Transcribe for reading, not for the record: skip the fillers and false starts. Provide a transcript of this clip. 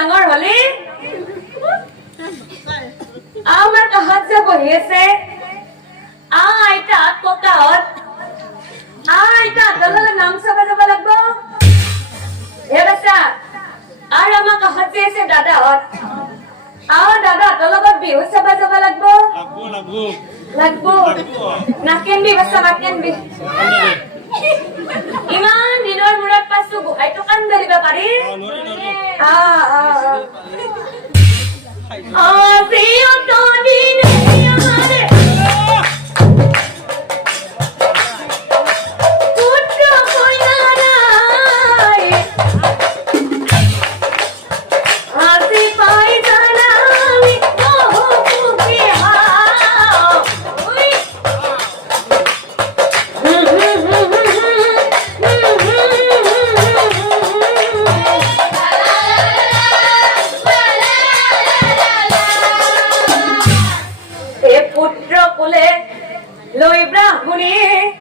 ডাঙৰ হলি আমাৰ কাষত যে বহি আছে আইতা ককাহঁত আইতাহঁতৰ লগত নাম চাব যাব লাগিব হে বাচ্চা আৰু আমাৰ কাষত যে আছে দাদাহঁত দাদাহঁতৰ লগত বিহু চাব যাব লাগিব লাগিব নাকেনবি বাচ্চা নাকেনবি ইমান দিনৰ মূৰত পাইছো গোহাইটো কান ধৰিব পাৰি পুত্ৰ কুলে লৈ ব্ৰাহ্মণী